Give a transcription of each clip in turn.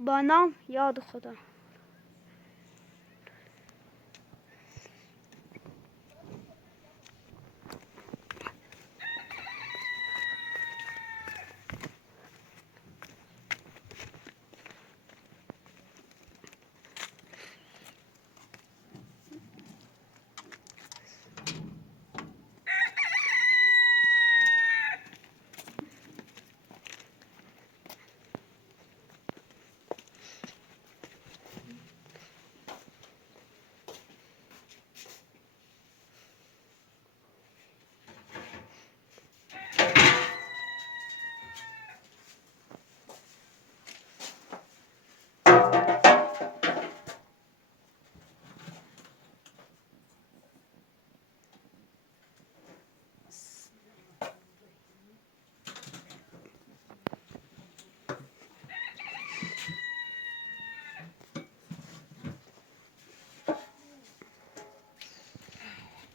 با نام یاد خدا.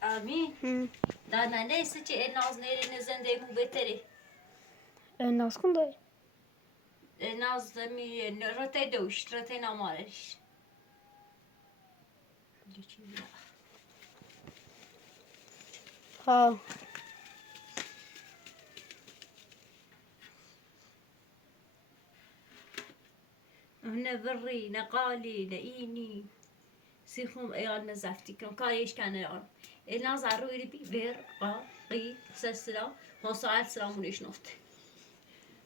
آمین. در ننه چه ناز نیرین زنده مو بهتری. ناز کن داری. ناز می رته دوش رته نامارش. ها نه بری نه قالی نه اینی سیخم ایال نزفتی کن کاریش کنه یارم ناز عروی بی بر قی سسرا ما ساعت سرامونش نفته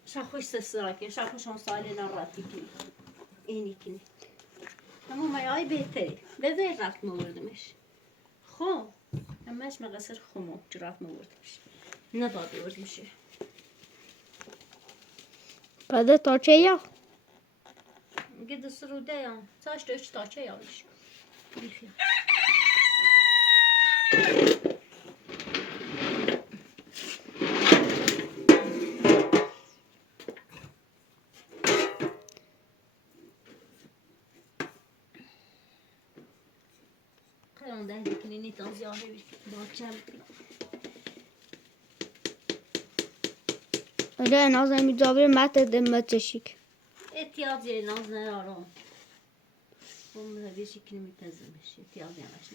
شاخوش سسرا که شاخوش هم سالی نراتی کنی اینی کنی اما مایای بهتری به وی رفت موردمش خو همش مقصر خمو جرات موردمش نداده وردمشه بعد تا چه یا؟ گده سروده یا ساش دوش تا چه یاوش بیخی خیلی دیکنی نیتان زیاده با چم آره ناز نمیذاره مت دمتشیک. احتیاطی ناز نیارم هم بیشی کنی میتزمش احتیاطی همش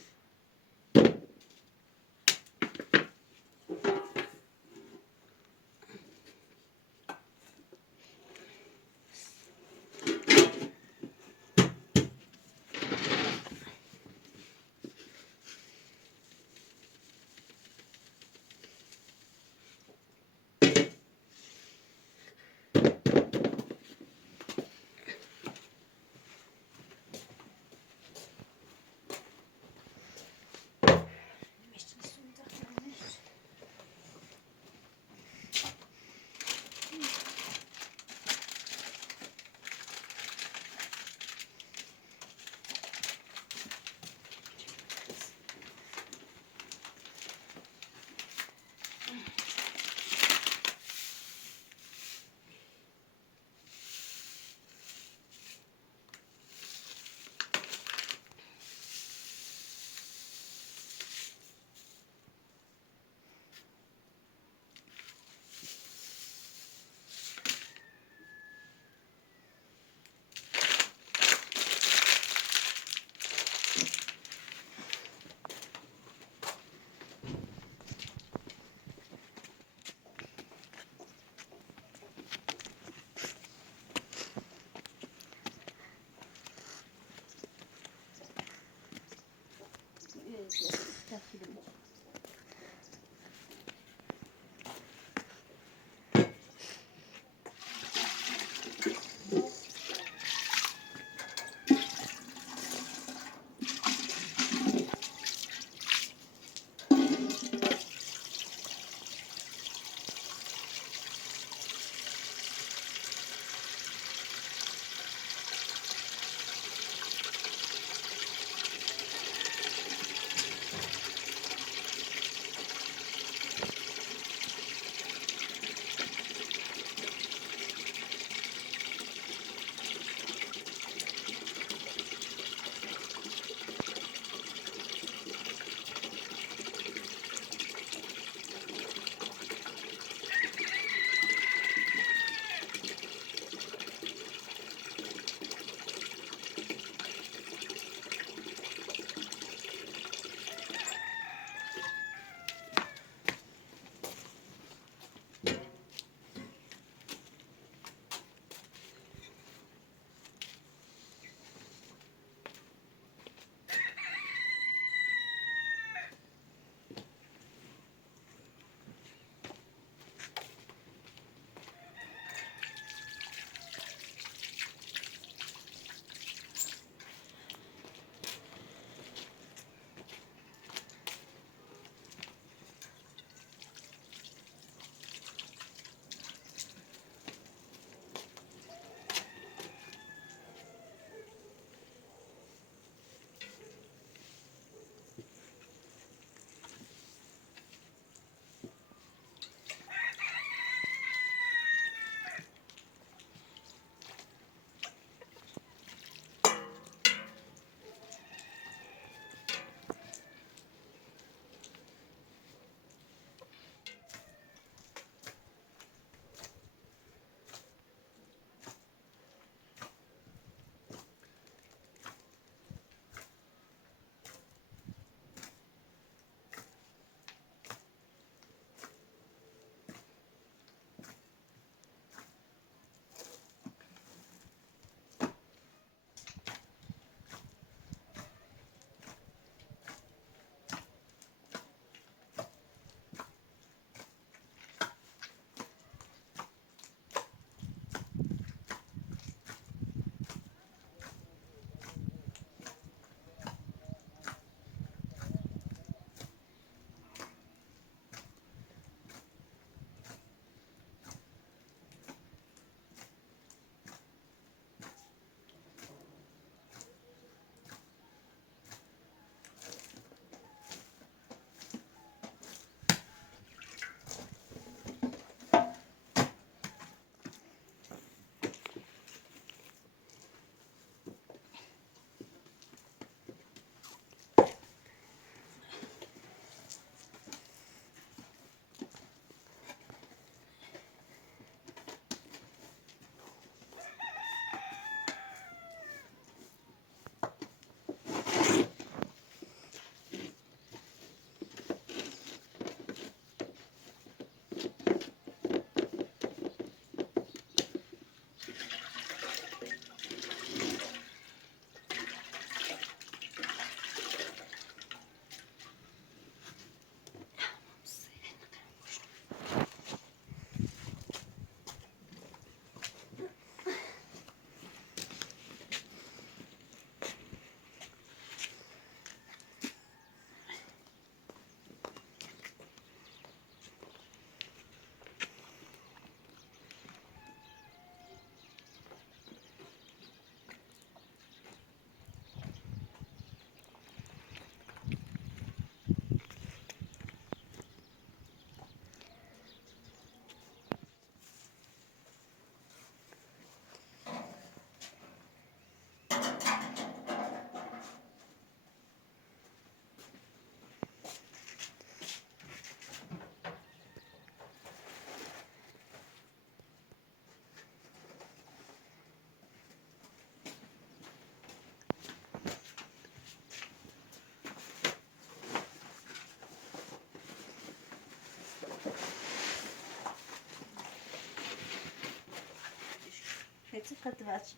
بس خدت بچه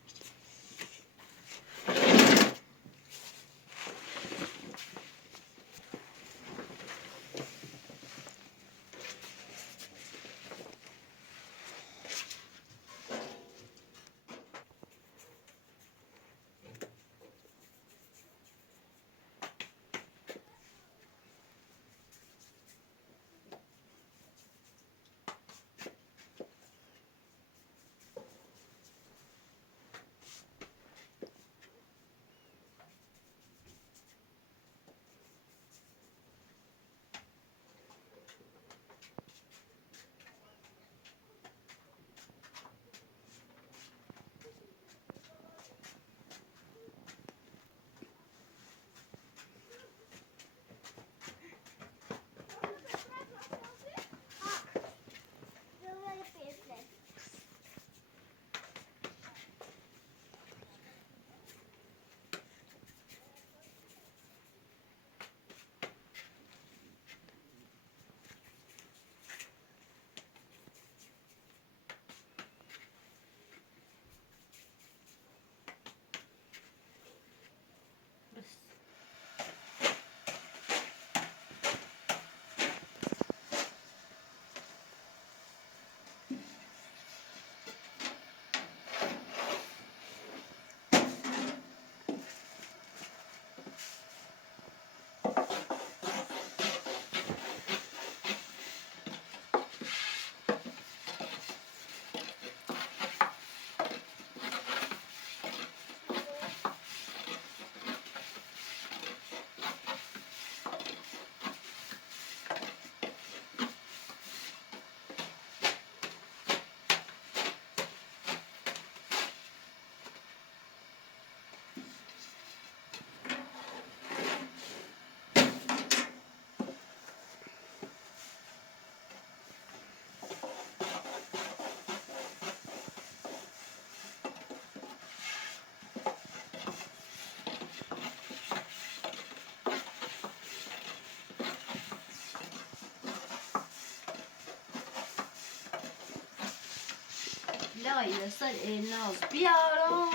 لای سر ناز بیارم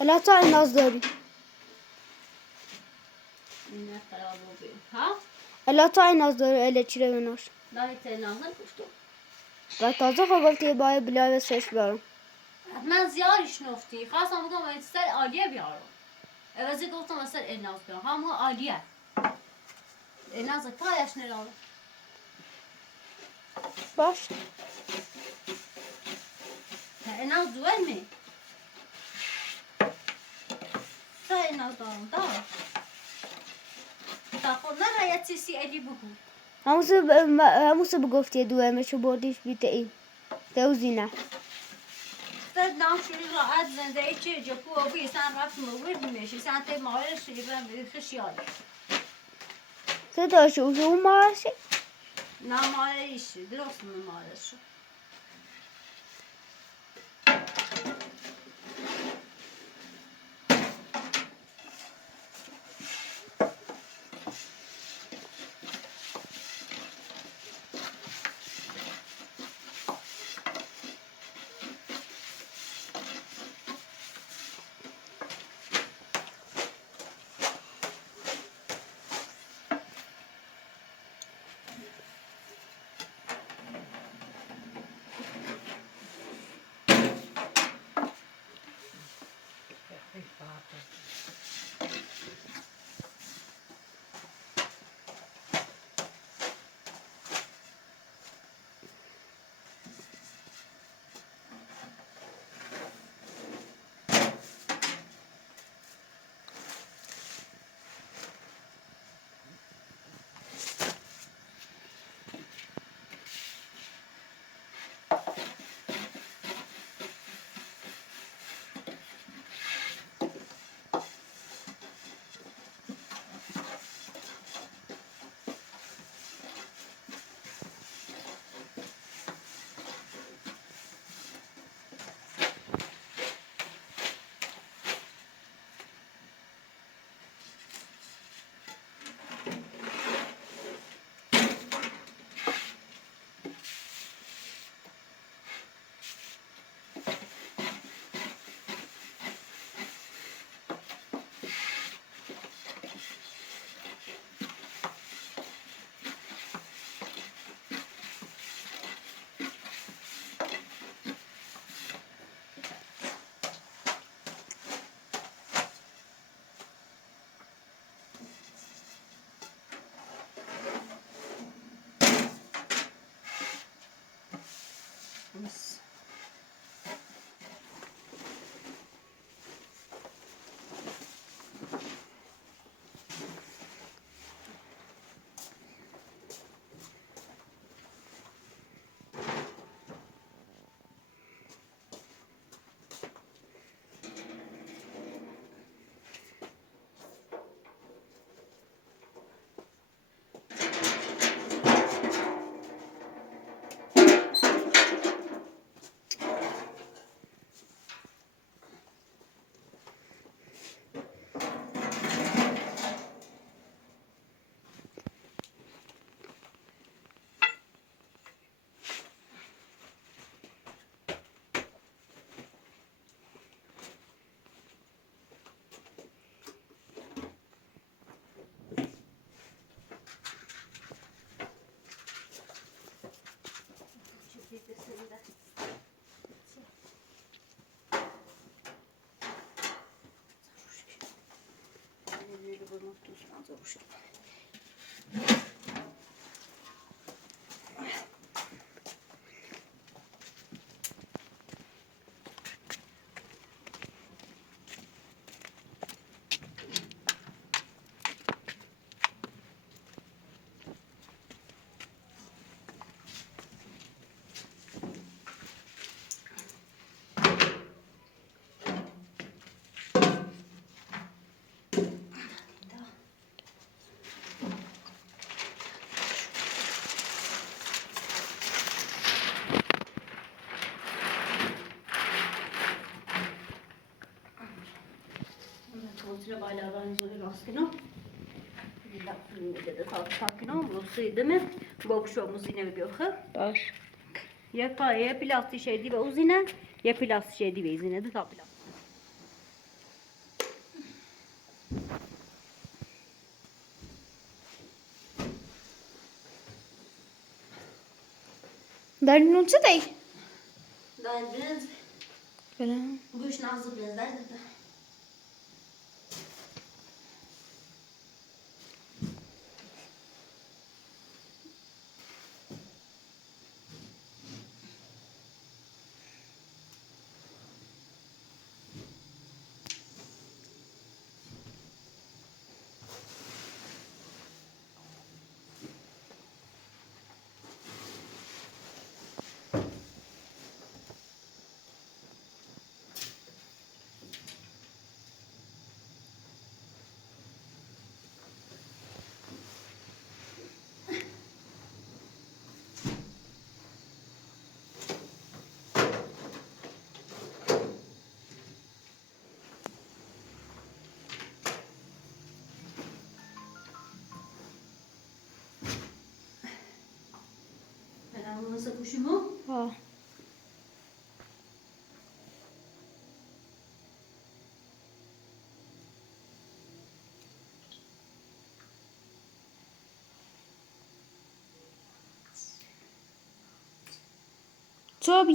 الا تا این ناز داری اینه خراب بی ها الا تا این ناز داری الا چی رو بناش لای تناز نگفتم و تازه خب گفتی باید بلای سرش بیارم من زیادش نفتی خواستم بگم باید سر عالیه بیارم عوضی گفتم سر الناز بیارم همه عالیه الناز پایش نرام باش الناز دوال می تا الناز دارم تا خود نه یه چیزی علی بگو هموسه بگفتی دوامشو بردیش بیت این توزینه تا نام شوری راحت زنده ای چه جپو آبی سن رفت مورد میشی سن تی مالش شیبرم به خشیال صداش اون مارشی نه مالش درست مالش Kontrol baylardan zoru rastgele. Dedi sakin burası mi? Bokşomuz yine bir gökü. باش. Ya plastik şeydi ve uzine ya plastik şeydi ve izine de tabla. دارین اون چه دی؟ Derdiniz بله. bu iş nazlı biraz derdi. Ben nasıl kuşumu? ها. Toby.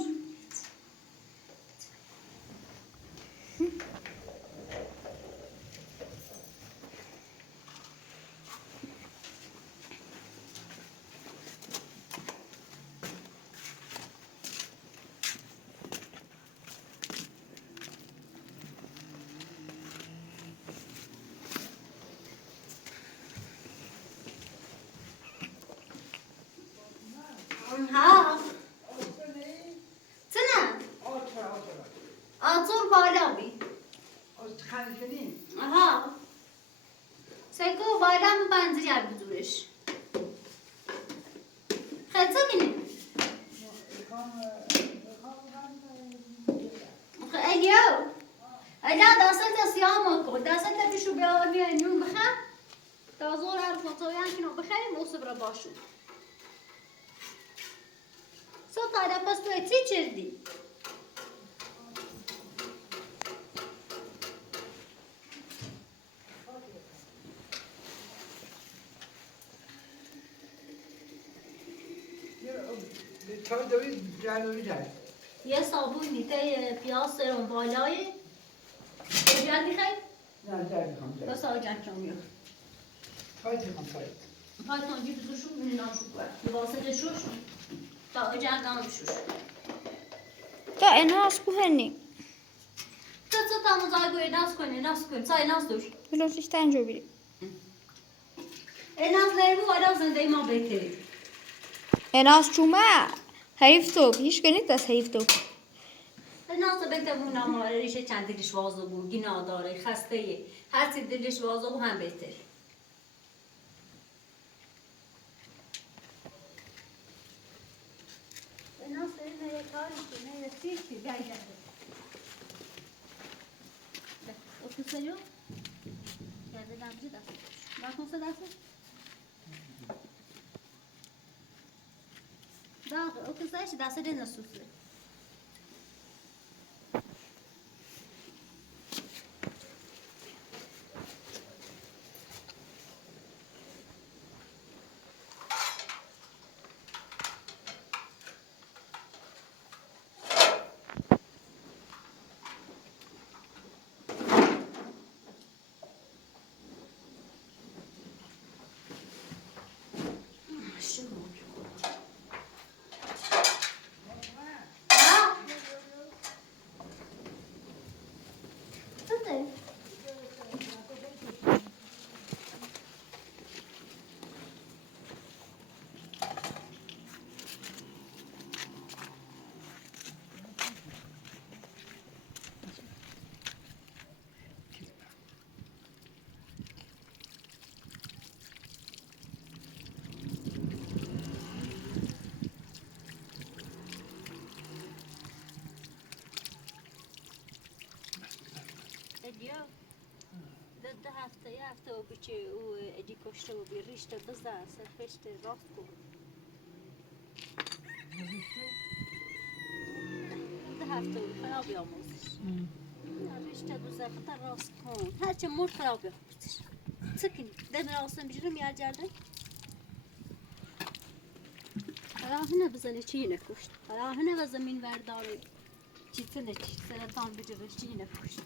Ha. Sana. Azor bala bir. Aha. Seko bala mı benzer yer buduruş? Kaça mı? اليوم لا داست صيامك داست بشو بيومي اليوم بخير تازور عارف طويان كانوا بخير وصبر باشو صوت على بس تويتي تشردي یه صابون دیگه پیاز سرم بالای جل میخوای؟ نه جل میخوام جل بس آجان کمیو تایت میخوام تایت پایتون گیت دوشون میرینام شو کار لباسه شوش تا آجان دام شوش تا انهاش بهنی. تا تاموزای گوی ناس کنی سای ناس دوش بلوش تنجو بیری. ناس لیمو آدم زنده ما بهتری انهاش چوما. حیف تو. هیچ کنید بس حیف تو. ناس بهتمون اما ریشه چند دلش وازو بود گینا داره خسته هر چی دلش وازو بود هم بهتر ناس نه یه کاری نه یه چیزی گایده Okusayım. Yerden bir de. Bak olsa dersin. Bak okusayım derse de nasıl? یه هفته و بچه او ادی کشته و بی ریشته بزن سرفشت راست کن ده هفته و خراب بیاموزش ریشته بزن خطر راست کن هرچه مرد خراب بیاموزش سکنی دم راستم بجرم یاد جرده هنه بزنی چی نکشت هنه به زمین ورداره چی تنه چی سرطان بجرش چی نکشت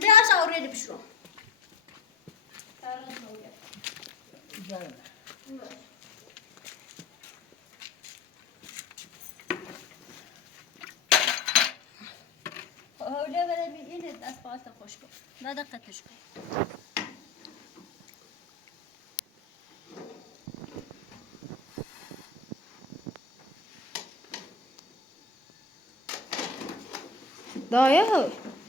بیاش آوریدی بشو حوله بده اینه دست پاست خوش کن نه دقتش کن دایه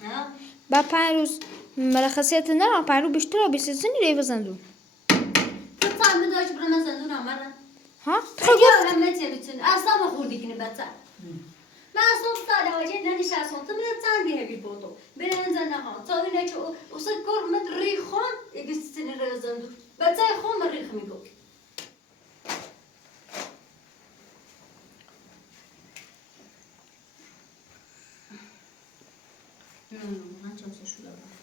نه با 5 روز مرخصیت ندارم 5 روز بیشتر و 23 نیره زندون تو تعمید داشت برای من زندون آمدن ها خیلی همه میتونی اصلا ما خوردی کنی بچه من اصلا ساله واجه ننشستم تو من تنبیه بی بودو برن زنده ها تا اینه که اوسا کرمت ریخان اگستینی رو زندون بچه خون ریخ میگو من چم سشو دارم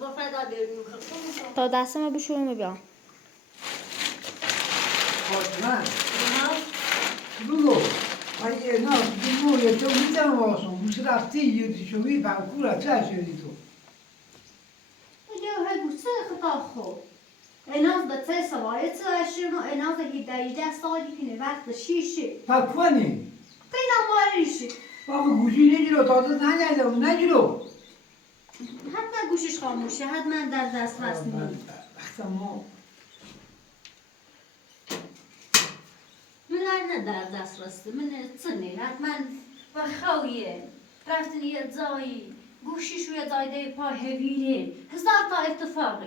با فردا بیرون خب تا دستم بشورم بیام فاطمه بگو اگه نه بگو یه تو میتونم واسم موش رفتی یه شوی بانکورا چه شدی تو اگه های بوسه خطا خوب ایناز به ته سوایه تو اشون و ایناز اگه دایده سالی کنه وقت شیشه پاکوانی پینا ماریشی بابا گوشی نگیرو تازه نگیرو نگیرو حتما گوشش خاموشه حتما در دست وست نیست وقتا ما من نه در دست رسته من سنی حتما و خویه رفتن یه جایی گوشیش روی دایده پا هویره هزار تا اتفاقی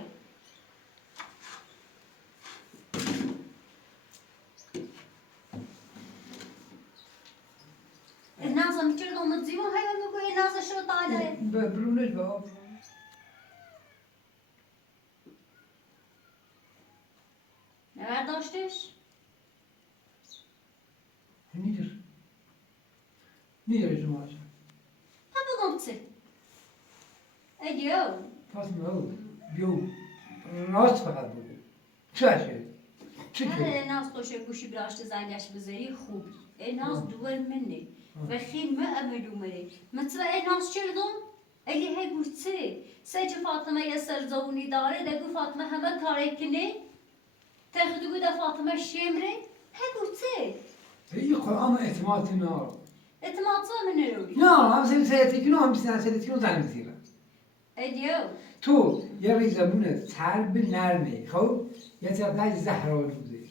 نازم میتونید اومد زیمون هیون بگوی نازش رو دایده برونش با نبرداشتش؟ نیدر شما هست هم بگم چه؟ ایو فاطمه او بیو راست فقط بگو چه شد چه هر شد ناز خوشه گوشی براشت زنگش بذاری خوبی ناز دول منی و خیل ما املو منی مثلا ناز چردم اگه هی گوچه سه فاطمه یه سرزونی داره دگو فاطمه همه کاری کنه تاخدو ده فاطمه شمره هی گوچه ای قرآن اعتماد نه اعتماد من نروی نه هم سیتی کنو هم سیتی کنو زن میزیرم ایو تو یه ری زبونه سرب نرمه خب یه طبقه زهرآلوده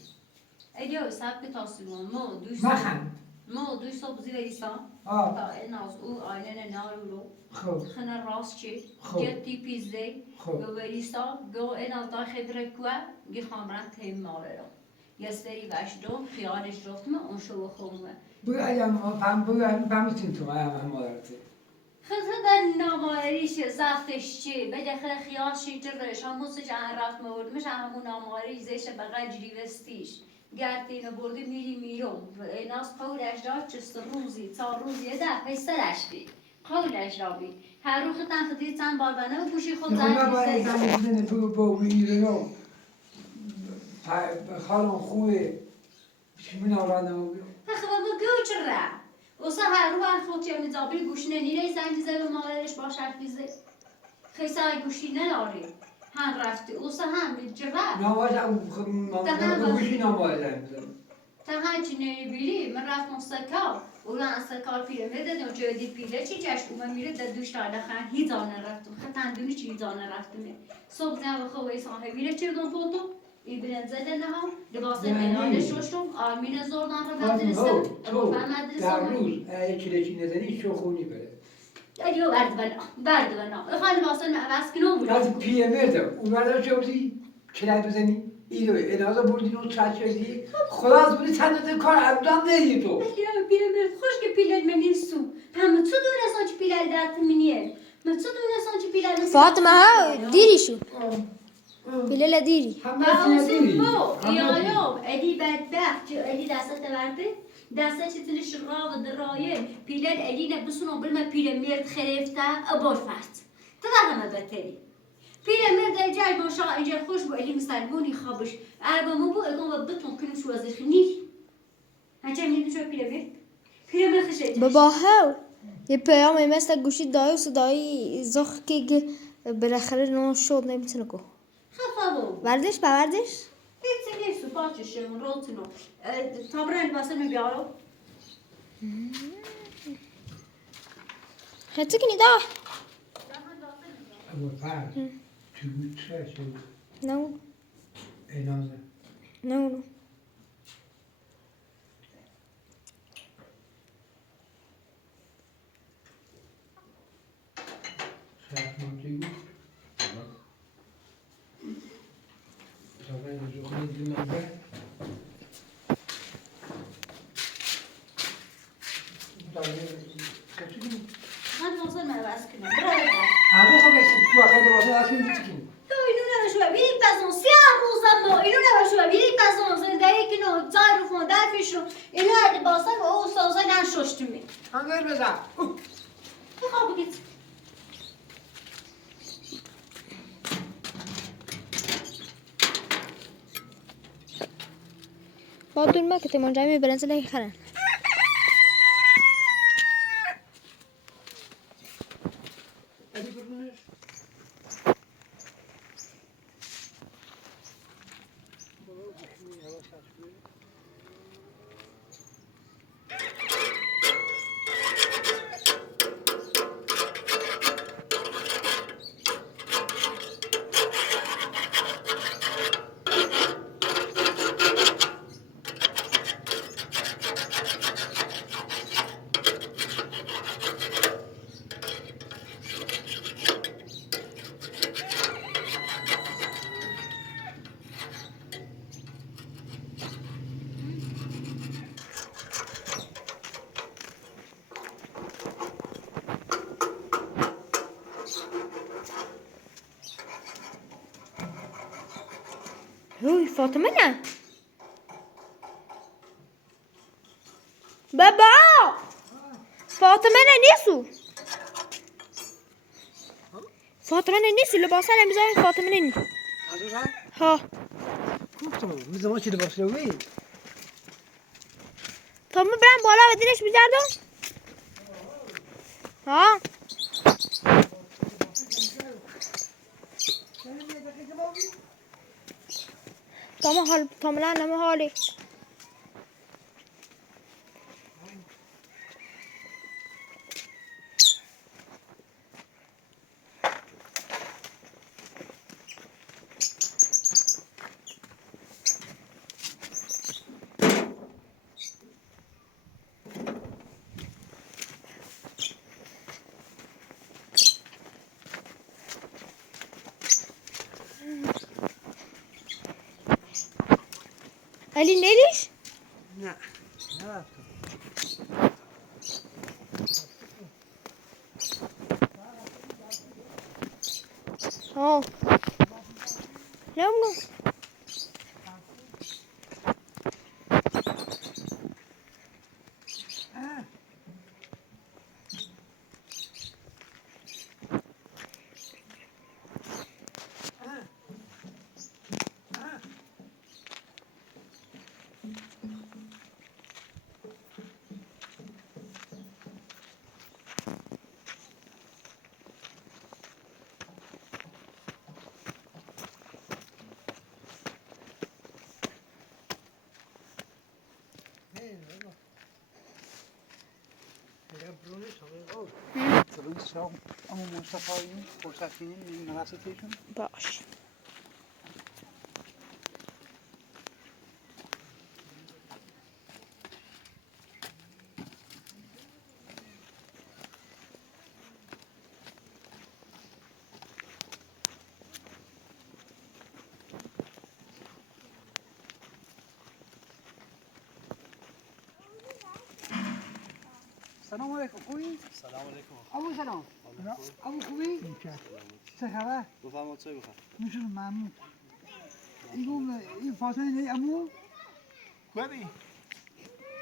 ایو سبک تاسیمون مخند ما دوی صبح زیر ایسان آه تا این از او آینه نارو رو خب خنه راست چی خب. جتی پیزه خب. گو ایسا گو این از داخل درکوه گی خامران تیم ماره رو یه سری وشدم خیالش رفتم اون شو خومه بگو اگه ما فهمیتیم تو هم مادرته خزه در ناماریش زفتش چی بده خیال شیجرش هموسش ان رفت موردمش همون ناماری زیش بقیل جری وستیش گردین برده میری میرم و ایناس قولش را چست روزی تا روزی ده پیسترش بی قولش را بی هر روخ تنخدی چند بار بنه و گوشی خود نه باید زن زن بزنه بگو با میره رو خالم خوبه شمین آورده ما بیرون خبر ما گوچ را اوسا هر رو هم خود یعنی زابری گوشی ننیره زنگ زه و مادرش باش حرف بیزه خیسه گوشی نداری هم رفتی اوسا هم جرا نواز هم گوشی نمازه تا هرچی نمیبینی من رفتم سکا اونا اصلا کار پیرمرد دادم جدی پیله چی جشن اومد میره در دوش تا خان هیچ آن نرفتم خطن دونی چی هیچ آن نرفتم صبح زن و خواه صاحب میره چردم پوتو ایبرن زده نه هم لباس بنای شوشتم آرمین زوردان رو مدرسه تو و مدرسه در روز کلکی نزنی شو خونی بره ایو برد بنا خالی لباسا عوض کنم بود از پیه مرده اومده چه بودی کلک بزنی ایدو انازا بردین اون چند شدی خلاص بودی چند کار ابدان دیدی تو پیرمرد خوش که پیلل من نیستو هم تو دونستان چی پیلل دست منیه من تو دونستان چی پیلل فاطمه ها دیری شو پیلل دیری همه دیدی یا ادی بدبخت جو ادی دسته ورده دسته چی تلش را و درایه پیلل ادی نبسونو بلما پیرمرد خرفته ابار فرد تا همه بتری پیرمرد جای باشا اینجا خوش بو ادی مسلمونی خوابش اربا مو بو اگم و بتون کنیم شو ازش نی هنچه میدونی شو پیرمرد خشه بابا ها یه پیام مثل گوشی دایی و صدایی زخ که بالاخره نو شد نمیتونه گو خفابو وردش بوردش هیچ نیست پاچشمون روتونو تابرن واسه می بیارو خیلی کنی دا اما فرد تو بود چه شد نو انازا نو شرط منطقی بود طبعا جو خونی دلنگه من واسه من بس کنم برای همه خب تو خیلی واسه اصلی میتونی تو اینو نمیشه بیری پسون سیاه روزم ما اینو نمیشه بیری پسون زندگی کنو زار رو فون در پیش رو اینو علی باسه و او سازه نششتمی هنگر بزن بخواب بگید با دون ما که تیمان جایی برنزه لگه خرن روی فاطمه نه بابا فاطمه نه نیستو فاطمه نه نیستی لباسا نمیذاریم فاطمه نه نی ها تو میزما چی لباس روی تا من برم بالا و دلش میگردم ها تا من نمه حالی علی نیلیش؟ نه نه ها نمگو واسه اما مصطفی فرصت کنیم نرسیدشون باش. سلام علیکم خوبی؟ سلام علیکم. ابو سلام ابو خوبی؟ چه خبر؟ بفرمایید چه بخوام؟ میشون ممنون این فاطمه نه امو خوبی؟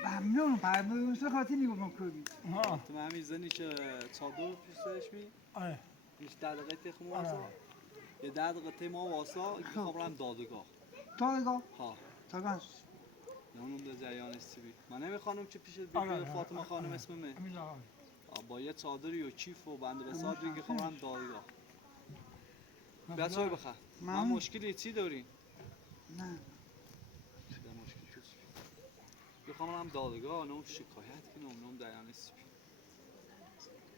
ممنون پرمون سه خاطر میگم خوبی ها تو همین زنی که چادر پیشش می آره میش 10 دقیقه تخم واسا یه 10 دقیقه ما واسا میخوام دادگاه دادگاه ها تاگان اونم در جریان استی من نمیخوانم چه پیش بی فاطمه خانم اسممه با یه چادری و چیف و بنده بساط دیگه خواهم دادگاه بیا چای بخواه من مشکلی چی داری؟ نه چه مشکلی چی؟ بخوام هم دادگاه نم شکایت کنم نم جریان استی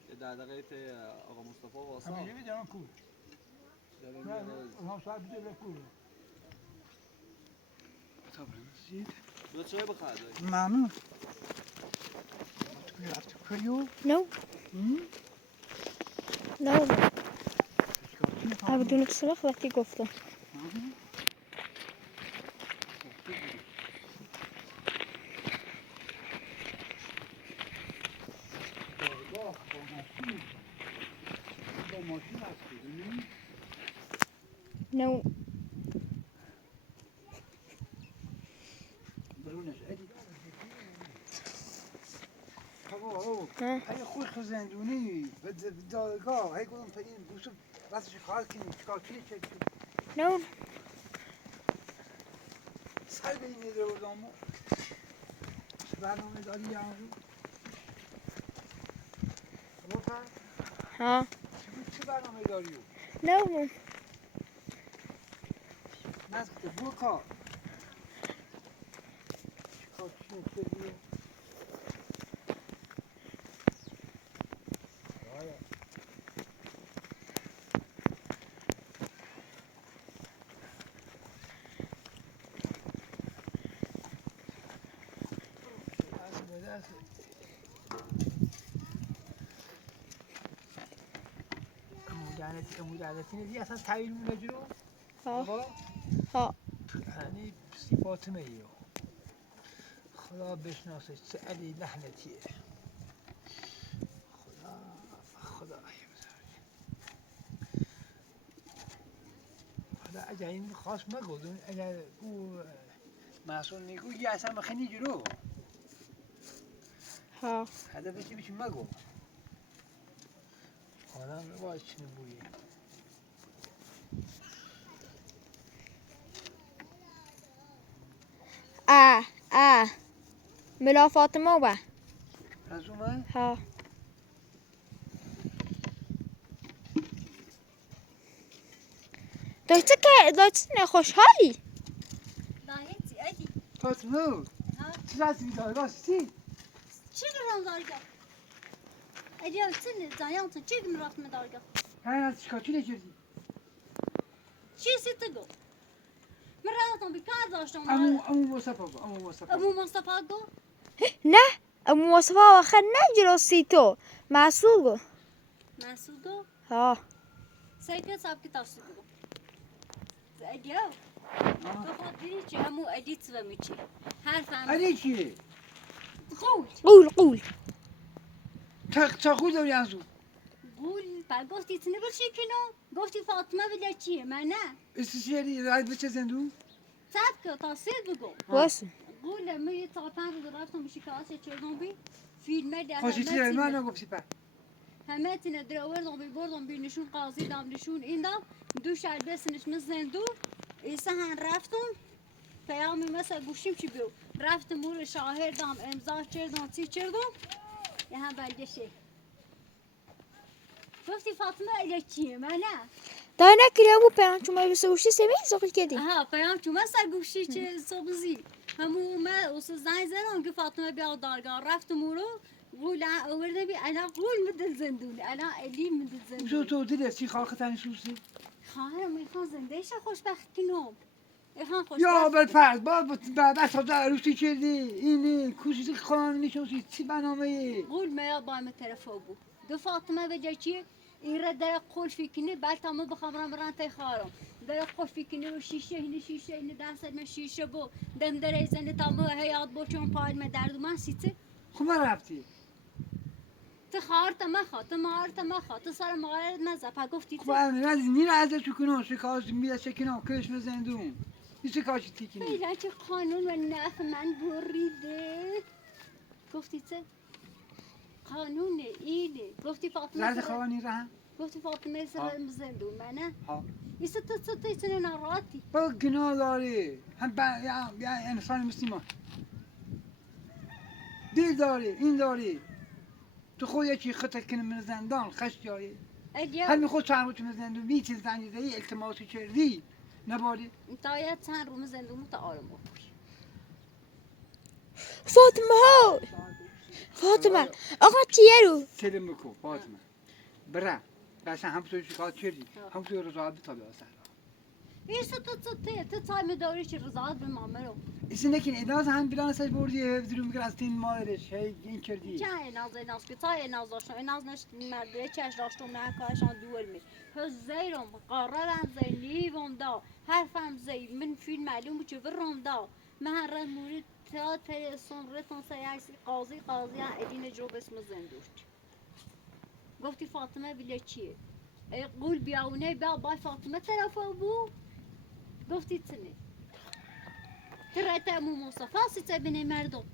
یه 10 دقیقه آقا مصطفی واسا همین میدونم کو نه صاحب دیگه کو بیا چای بخواه ممنون کیو No. No. بدون سلاخ وقتی گفتم. No. هی خوش خزندونی به دادگاه هی گفتم تا این بوسو راستش کار کنی چیکار کنی چه No. سال به این میده بردم برنامه داری یا بفر ها. چه برنامه داری No. نزد بوکا چیکار کنی لعنتی ندی اصلا تعیین نجرو ها. ها. یعنی صفات میو خدا بشناسه چه علی لعنتیه خدا حالا اگر این خاص مگودون اگر او مسئول نیگو یه اصلا مخنی جلو ها. هدف چی بچی مگو حالا باید چی نبویه ملا فاطمه با. از اومد ها. دایت خوشحالی. دایتی ادی فاطمه چی راستی بیدار راستی چی دارم دارگاه ادی سن زایانت چی مرات مدارگاه هر از چیکار چی نکردی چی ست گو مراتم بیکار داشتم امو مصطفی ابو مصطفی گو نه. ابو مصطفی آخر نجرا تو. مسعود گو. مسعود گو ها. سایت صاحب کی تاسو گو ادیو تو خاطری چی همو ادیت و میچی حرفم علی چیه قول چاقو داری از اون قول بعد گفتی تنه برشی کنو گفتی فاطمه بله چیه من نه استشاری راید بچه زندون صاحب که تاثیر بگو واسه. قول می تا 5 روز رفتم شکایت چردم بی فیلم ده خوشی چیه من نگفتی پر همه تینه در آوردم بی بردم بی نشون قاضی دام نشون این دام دو شهر بسنش من زندون ایسا هن رفتم پیامی مثلا گوشیم چی بیو رفتم مور شاهر دام امضا چردم چی چردم یه هم برگشه گفتی فاطمه ایله چیه من نه دای نکری ابو پیان چون بس گوشی سمی زاخی کردی. آها پیام چون مثلا گوشی چه صبزی همو ما اوس زنگ زدم که فاطمه بیا دارگاه رفتم مورو قول أورده بي أنا قول مدل زندوني أنا اللي مدل شو زندوني تو دل سی خاک تنی سوسی خواهرم میخوان زنده شه خوشبخت کنم میخوان خوشبخت یا بالفرض بعد از تا روسی کردی اینی کوشی خان نشوسی چی برنامه قول ما يا باي من تلفو بو دو فاطمة بجاكي يرد يقول فيكني بعد ما بخمر مران تيخارم ده يقول فيكني وشيشة هنا شيشة هنا دهسة من شيشة بو دم در زن تامو هيات بو چون پای ما درد ما سيته خب رفتی تخار تمخا تمار تمخا تصار مغارد مزا پا گفتی خب من نیر ازش کنم شکاش میاد شکنم کش مزندون این شکاش تیکنی فعلا چه قانون و نف من بریده گفتی چه قانونه اینه گفتی فاطمه زرد خوانی راه گفتی فاطمه سر زندون منه ها يست تصير ناراتي با گناه داری هم یا انسان مسلمان دل داری این داری تو خود یکی خطت کنی من زندان خش جاری هل اليوم میخواد چند روز من زندان بی چیز زنی داری التماسی کردی نباری انت يا تسان روم زندو متعالم فاطمه فاطمه آقا چیه رو سلم بکن فاطمه برا قشن هم تو شکایت کردی هم تو رضایت تا بیاسن ايش تتصاي مدوريش الرضاعات بالمعمرو ایسی نکن اداز هم بیلان سج بردی هفدرو میگر از تین مادرش هی این کردی جاي ناز كتاي ناز شو ناز نش مدري چش راشتو ناكاشان دور مي هزيرم قررن زي ليفون دا حرفم زي من فيلم معلوم چه برم دا مهر مورد تا تلسون رتون سياسي قاضي ادين جو اسم زندوش گفتی فاطمه بله چیه قول بیاونه بیا بای فاطمه طرف بو گفتی تنه ترى امو مصطفى ستة بني مردم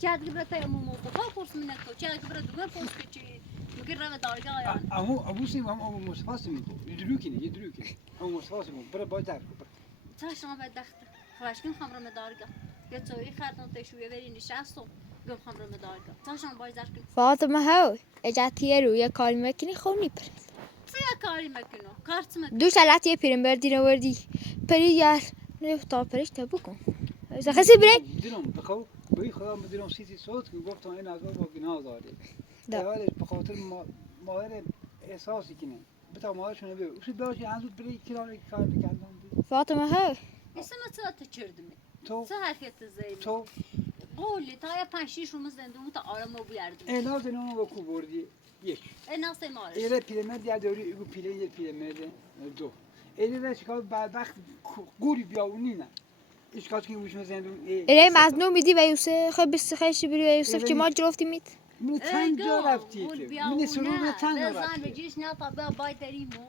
جاد قبرت امو مصطفى فرص منك جاد قبرت دوما فرص كشي مقرر دارجا يعني ابو سیم هم ابو مصطفی سیم یدرو کنی ابو مصطفی سیم برا باید در تاش ما بدخت خلاص كن خمر مدارجا يا تسوي خاطر تشويه بري نشاستو قم خمر مدارجا تاش ما باید دركن فاطمه ها اجاتیه رو یه کاری میکنی خونی پر سيا كاري مكنو كارت مكنو دو سالات یه پیرم بردی نوردی پری یار نفتا پرش تا بکن اذا خسی بری دیدم بخو بی خدا مدیرم سیتی صوت که گفتم این از با گناه داره دا. اولش به خاطر مادر احساسی کنه بتا مادرشون بیو اصلا باشه هنوز بری کرار کار بکردم فاطمه ها اسمه تا تشردمي تو سه حرکت زیدی تو قولی تا یا 5-6 روز زندون تا آرام و بیاردم اعلاز اینو با کو بردی یک ناس مارش ایره پیرمرد یا دوری ایگو پیرمرد دو ایره شکار بعد وقت گوری بیاونی نه اشکال که وش زندون ایره مزنون میدی و یوسف خیلی بس خیلی بری و یوسف که ما جرفتی میت من چند جا رفتی من سرور چند جا زن رفتی بجیش نه تا بیا بای دریمو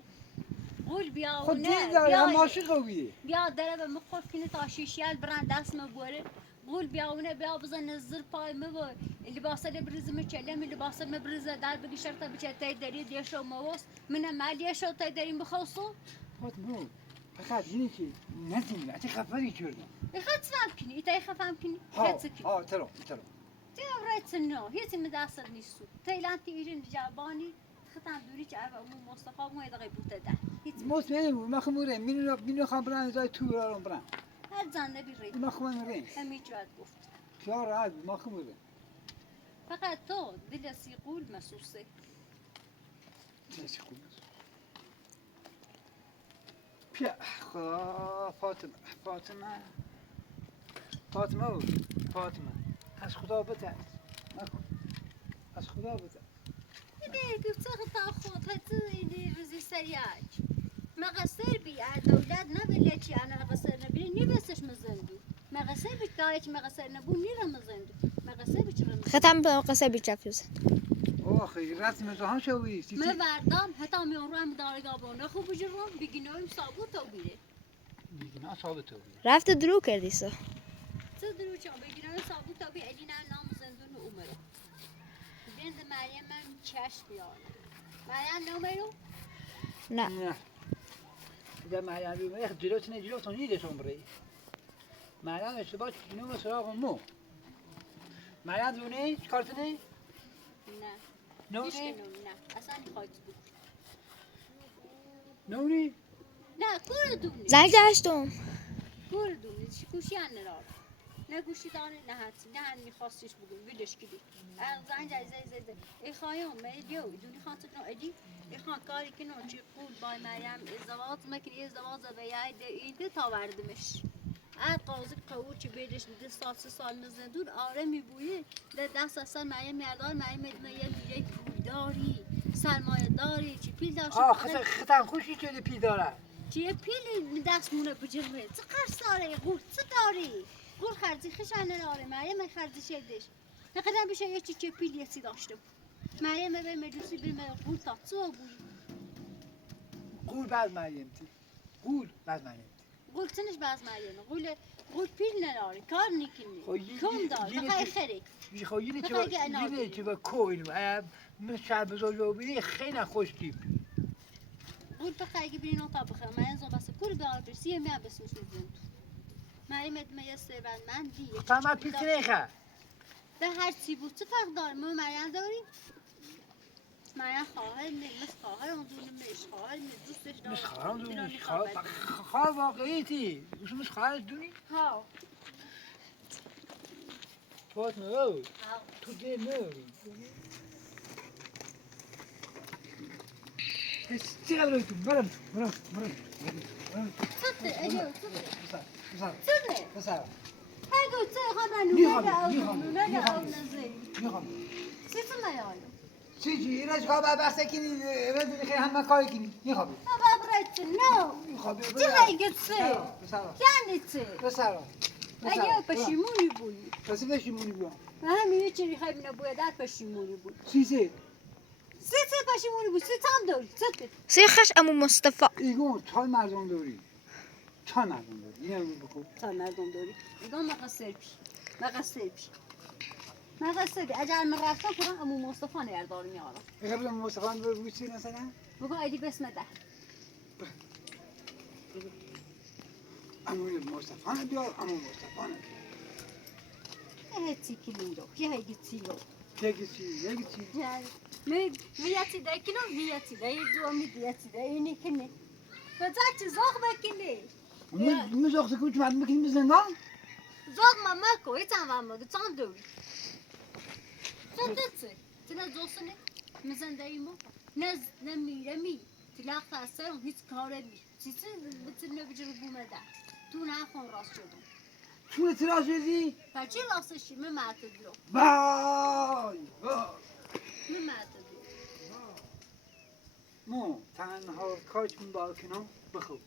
قول بیا خود نه دیل داره هم ماشی قویه بیا داره به مخوف کنی تا شیشیال بران دست مبوره قول بیا و نه بیا بزن زر پای مبور اللي باصل برز متكلم اللي باصل مبرز دار بقي شرطه بچتای دری دیشو موس من مالی شو تای دری بخوصو فاطمه فقط اینی که نزدیم اتی خفری کردم يخد فهم كني إنت يخفهم كني ها هتسكني ها ترى تي أبرد سنو هي تمداسر نيسو تيلان تيجين جاباني ختم دوري جاب أمو مصطفى مو يدغي بوتدا موت مینو ما خموره مینو خبران زای تو رارم برام هر زنده بيريد ما خمون رین همي جواد گفت خیار عاد ما خموره فقط تو دل سيقول مسوسه چه خوب بیا خدا فاطمه از خدا بترس از خدا بترس يدير قلت غطا خود هتي رزي سرياج ما غسر بي دولاد نبلتش أنا غسر نبي نبسش مزندو ما غسر بتاعك ما غسر نبو نيرا مزندو ما غسر بتشرم ختم قصه بیچاپ یوسف آخه رسم زهان شوی ما بردم حتی میون رو هم دارگاه بونه خوب بجرم بگینویم صابون تو بیره میگن اصابه تو رفت درو کردی سو چه درو چه بگینویم صابون تو بی علی نام زندون عمره بند مریم من چشم بیانه مریم نمرو نه اذا ما يعني ما ياخذ جلوتنا نيجي سومري ما يعني اشتباك شنو مسراغ مو ما يعني دوني شكرتني نه نوني نه اصلا خواهد بود نوني نه کور دونی زنگ داشتم کور دونی کوشی انرار نه گوشی داره نه هرچی نه هنی خواستش بگو ویلش کردی زنج زی ای خواهم میلیو دونی خاطر نو ادی ای خان کاری که نو چی قول بای مریم ازدواج مکنی ازدواج به یای ایده تا وردمش قاضی قبول چی بیدش 2 سال 3 سال نزدون آره میبویه ده 10 سال مریم میردار مریم میگه میره پولداری سرمایه داری چی پیل داشت خطر خوشی شده پی داره چیه پیلی دست مونه بجرمه چه قرص داره قول چه داری قول خرزی خشنه داره مریم خرزی شدش نقدر بشه یه چی پیلی سی داشتم مریم به مجوسی بریم قول تا تو بوی قول بعد مریم تی قول بعد مریم قول تنش باز مریم قول پیل نداره کار نیکنی کم دار بخوای خری خب یه چی با کوین من شهر بزرگ رو بینی خیلی خوش تیپ قول بخوای که برین اتاق بخیر مریم زن بس کور بیار برسی میام بسمش میزند مریم ادمه سوند من دی فهمت پیل نیخه به هر چی بود چه فرق داره ما مریم داریم مریم خواهر مش خواهر اون دونه مش خواهر دوستش داره مش خواهر اون دونه مش خواهر واقعی تی مش خواهر دونی ها فاطمه او تو ده نوری چقدر روی تو برم صدق اجو صدق بسر اگه چه خواهر میخوام سیتون میایم چی ایرج خواب بحثه کنی رد خیلی همه کاری کنی میخوام بابا برایت نو میخوام چه هایگه چه یعنی چه بسر اگه پشیمونی بودی پس پشیمونی بیام و همین یه چیزی خیلی نبوده در پشیمونی بود سیزه سه پشیمونی بود سه هم داری سي خش امو مصطفى ایگون چای مردم داری چای مردم داری اینه بکن تا مردم داری ایگان مقصر پیش اگر من رفتم کنم امو مصطفى نگردار میارم قبل مصطفی رو بوچی مثلا بگو ایدی بسم ده امو مصطفی بیار امو مصطفی یه کیلو رو یه کیلو یکی چی میاتی ده کیلو میاتی ده دو میاتی ده اینی کنی بذار چی زاغ بکنی مزاق تکوچ مردم بکنیم به زندان زاغ ماما کوی تمام مگه تام دوری چه تنا دوستنی مزنده ایمو نمیرمی تلاق تاثیر هیچ کاری نمی چیزی بتونه بجرو بومده تو نخون راست شدم تو اعتراض شدی؟ بچه راستشی من معتدلم وای من معتدلم مو تنها کارش من بالکنم بخوب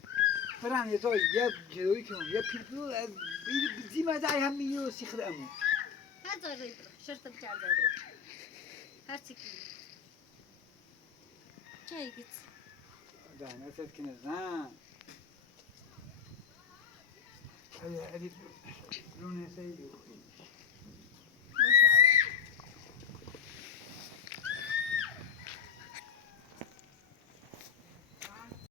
برن یه جای یه جلوی کنم یه پیلپلو از بیدی مدعی هم میگه سیخد امو هر جای ری برو شرط بکر جای ری هر چی کنی چه گیت دهنه ست کنه زن علی رونه سیدی